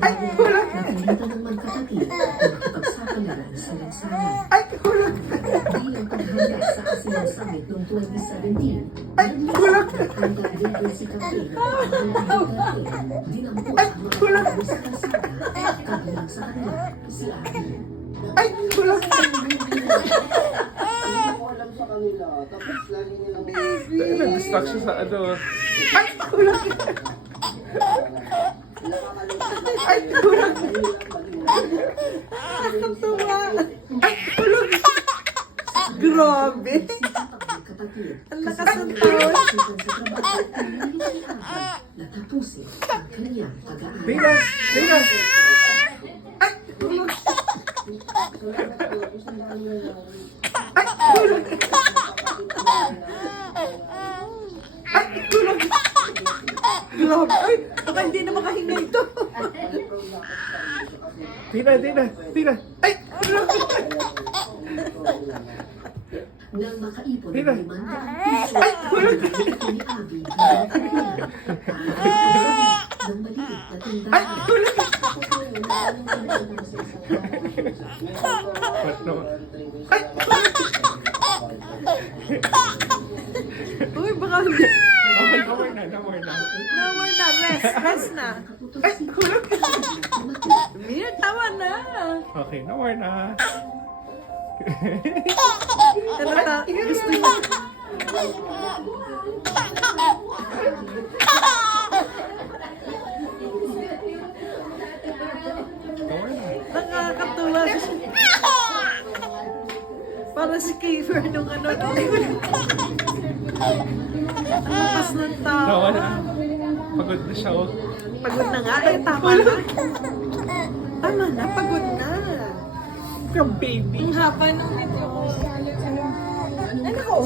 Ay, kulang! Nakalimutan ng magkapatid na makapagsapalan sa lansangan. Ay, kulang! Bilang paghanda sa ASEAN Summit noong 2017, Ay, kulang! ang Literacy Campaign ng dinampot Ay, ang mga kulang! tao sa kalsada, kabilang sa kanila si Abby. Ay, kulang! Hindi ko alam sa kanila. Tapos lagi nilang Nag-stuck siya sa ano. Ay, kulang! Ay, kulang! Nakakatuwa! Ay, kulang! Grabe! Ang lakas ng tawad! Natapusin ang kanyang pag-aaral. Tina! Tina! Ay, kulang! Ay, kulang! Ay, kulang! Grabe! Ay, baka hindi na makahinga ito. Tina! Tina! Tina! Ay, kulang! Nang makaipon ng Tina! 500 piso, Ay, kulang! ni Abby bilang kapilan ng maliit na tindahan. Ay, kulang! What no? Ay, uy, baka hindi. Okay, no more na, no more na. No more na. Rest na. Ay, kulang! Mir, tama na. Okay, no more na. Ano na? Gusto niya. No more na. Nakakatuwa. Para si Kiefer nung ano. Ang lakas ng tao. Tawa na. Pagod na siya, oh. Pagod na nga. Eh, tama na. Tama na, pagod na. Yung baby. Ang haba nung video ko. Ano ko?